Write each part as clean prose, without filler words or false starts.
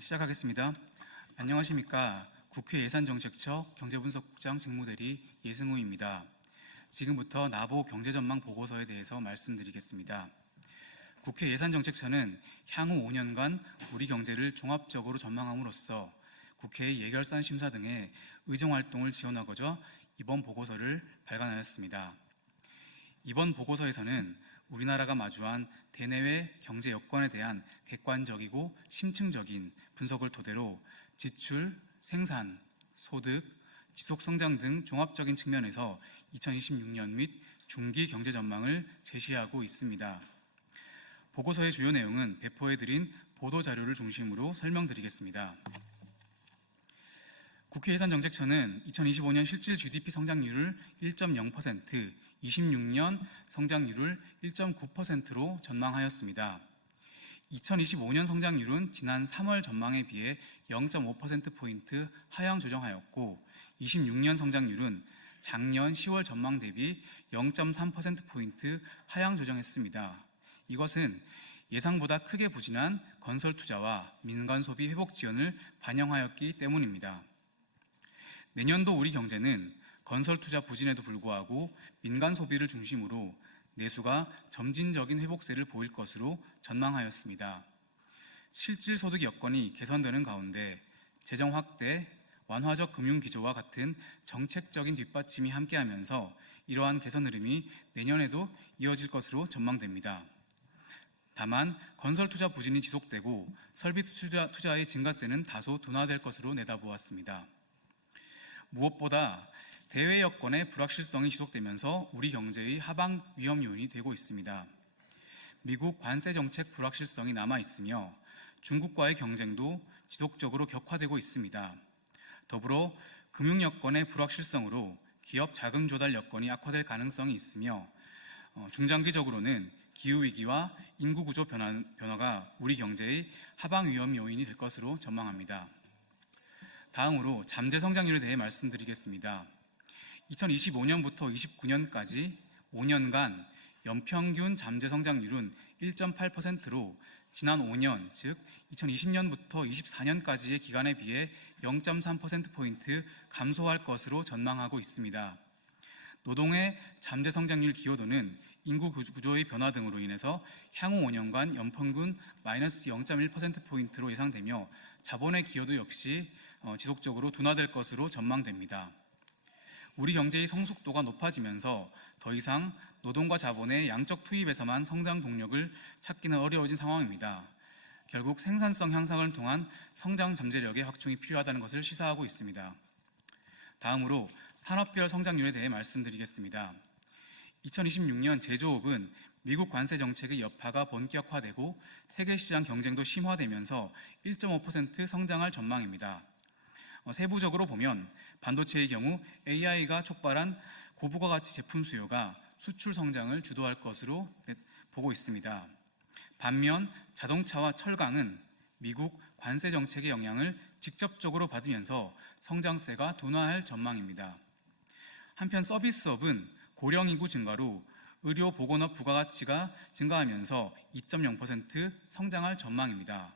시작하겠습니다. 안녕하십니까. 국회 예산정책처 경제분석국장 직무대리 예승우입니다. 지금부터 나보 경제전망 보고서에 대해서 말씀드리겠습니다. 국회 예산정책처는 향후 5년간 우리 경제를 종합적으로 전망함으로써 국회의 예결산 심사 등의 의정활동을 지원하고자 이번 보고서를 발간하였습니다. 이번 보고서에서는 우리나라가 마주한 대내외 경제 여건에 대한 객관적이고 심층적인 분석을 토대로 지출, 생산, 소득, 지속성장 등 종합적인 측면에서 2026년 및 중기 경제 전망을 제시하고 있습니다. 보고서의 주요 내용은 배포해드린 보도자료를 중심으로 설명드리겠습니다. 국회 예산정책처는 2025년 실질 GDP 성장률을 1.0%, 26년 성장률을 1.9%로 전망하였습니다. 2025년 성장률은 지난 3월 전망에 비해 0.5%포인트 하향 조정하였고 26년 성장률은 작년 10월 전망 대비 0.3%포인트 하향 조정했습니다. 이것은 예상보다 크게 부진한 건설 투자와 민간 소비 회복 지연을 반영하였기 때문입니다. 내년도 우리 경제는 건설 투자 부진에도 불구하고 민간 소비를 중심으로 내수가 점진적인 회복세를 보일 것으로 전망하였습니다. 실질 소득 여건이 개선되는 가운데 재정 확대, 완화적 금융 기조와 같은 정책적인 뒷받침이 함께하면서 이러한 개선 흐름이 내년에도 이어질 것으로 전망됩니다. 다만 건설 투자 부진이 지속되고 설비 투자의 증가세는 다소 둔화될 것으로 내다보았습니다. 무엇보다 대외 여건의 불확실성이 지속되면서 우리 경제의 하방 위험 요인이 되고 있습니다. 미국 관세 정책 불확실성이 남아있으며 중국과의 경쟁도 지속적으로 격화되고 있습니다. 더불어 금융 여건의 불확실성으로 기업 자금 조달 여건이 악화될 가능성이 있으며 중장기적으로는 기후위기와 인구구조 변화가 우리 경제의 하방 위험 요인이 될 것으로 전망합니다. 다음으로 잠재 성장률에 대해 말씀드리겠습니다. 2025년부터 29년까지 5년간 연평균 잠재 성장률은 1.8%로 지난 5년, 즉 2020년부터 24년까지의 기간에 비해 0.3%포인트 감소할 것으로 전망하고 있습니다. 노동의 잠재 성장률 기여도는 인구 구조의 변화 등으로 인해서 향후 5년간 연평균 마이너스 0.1%포인트로 예상되며 자본의 기여도 역시 지속적으로 둔화될 것으로 전망됩니다. 우리 경제의 성숙도가 높아지면서 더 이상 노동과 자본의 양적 투입에서만 성장 동력을 찾기는 어려워진 상황입니다. 결국 생산성 향상을 통한 성장 잠재력의 확충이 필요하다는 것을 시사하고 있습니다. 다음으로 산업별 성장률에 대해 말씀드리겠습니다. 2026년 제조업은 미국 관세 정책의 여파가 본격화되고 세계시장 경쟁도 심화되면서 1.5% 성장할 전망입니다. 세부적으로 보면 반도체의 경우 AI가 촉발한 고부가가치 제품 수요가 수출 성장을 주도할 것으로 보고 있습니다. 반면 자동차와 철강은 미국 관세 정책의 영향을 직접적으로 받으면서 성장세가 둔화할 전망입니다. 한편 서비스업은 고령 인구 증가로 의료 보건업 부가가치가 증가하면서 2.0% 성장할 전망입니다.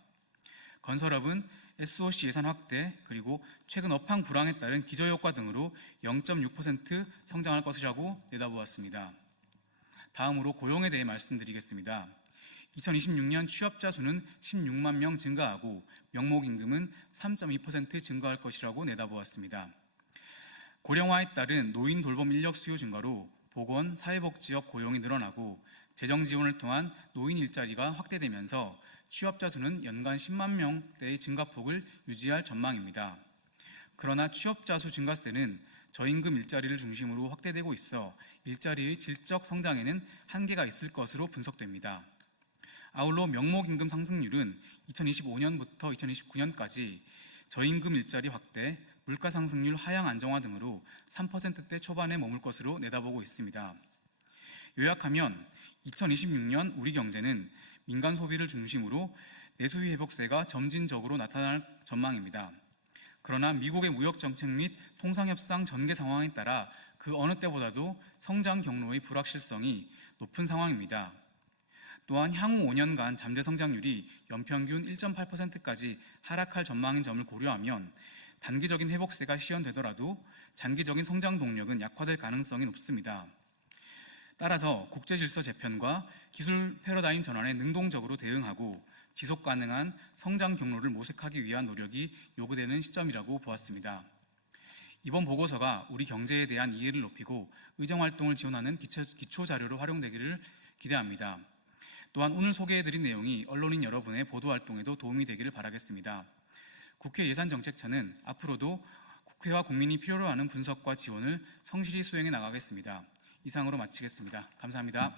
건설업은 SOC 예산 확대 그리고 최근 업황 불황에 따른 기저효과 등으로 0.6% 성장할 것이라고 내다보았습니다. 다음으로 고용에 대해 말씀드리겠습니다. 2026년 취업자 수는 16만 명 증가하고 명목임금은 3.2% 증가할 것이라고 내다보았습니다. 고령화에 따른 노인 돌봄 인력 수요 증가로 보건, 사회복지업 고용이 늘어나고 재정 지원을 통한 노인 일자리가 확대되면서 취업자 수는 연간 10만 명대의 증가폭을 유지할 전망입니다. 그러나 취업자 수 증가세는 저임금 일자리를 중심으로 확대되고 있어 일자리의 질적 성장에는 한계가 있을 것으로 분석됩니다. 아울러 명목임금 상승률은 2025년부터 2029년까지 저임금 일자리 확대, 물가 상승률 하향 안정화 등으로 3%대 초반에 머물 것으로 내다보고 있습니다. 요약하면 2026년 우리 경제는 민간 소비를 중심으로 내수위 회복세가 점진적으로 나타날 전망입니다. 그러나 미국의 무역 정책 및 통상협상 전개 상황에 따라 그 어느 때보다도 성장 경로의 불확실성이 높은 상황입니다. 또한 향후 5년간 잠재 성장률이 연평균 1.8%까지 하락할 전망인 점을 고려하면 단기적인 회복세가 시현되더라도 장기적인 성장 동력은 약화될 가능성이 높습니다. 따라서 국제질서 재편과 기술 패러다임 전환에 능동적으로 대응하고 지속 가능한 성장 경로를 모색하기 위한 노력이 요구되는 시점이라고 보았습니다. 이번 보고서가 우리 경제에 대한 이해를 높이고 의정활동을 지원하는 기초 자료로 활용되기를 기대합니다. 또한 오늘 소개해드린 내용이 언론인 여러분의 보도활동에도 도움이 되기를 바라겠습니다. 국회 예산정책처는 앞으로도 국회와 국민이 필요로 하는 분석과 지원을 성실히 수행해 나가겠습니다. 이상으로 마치겠습니다. 감사합니다.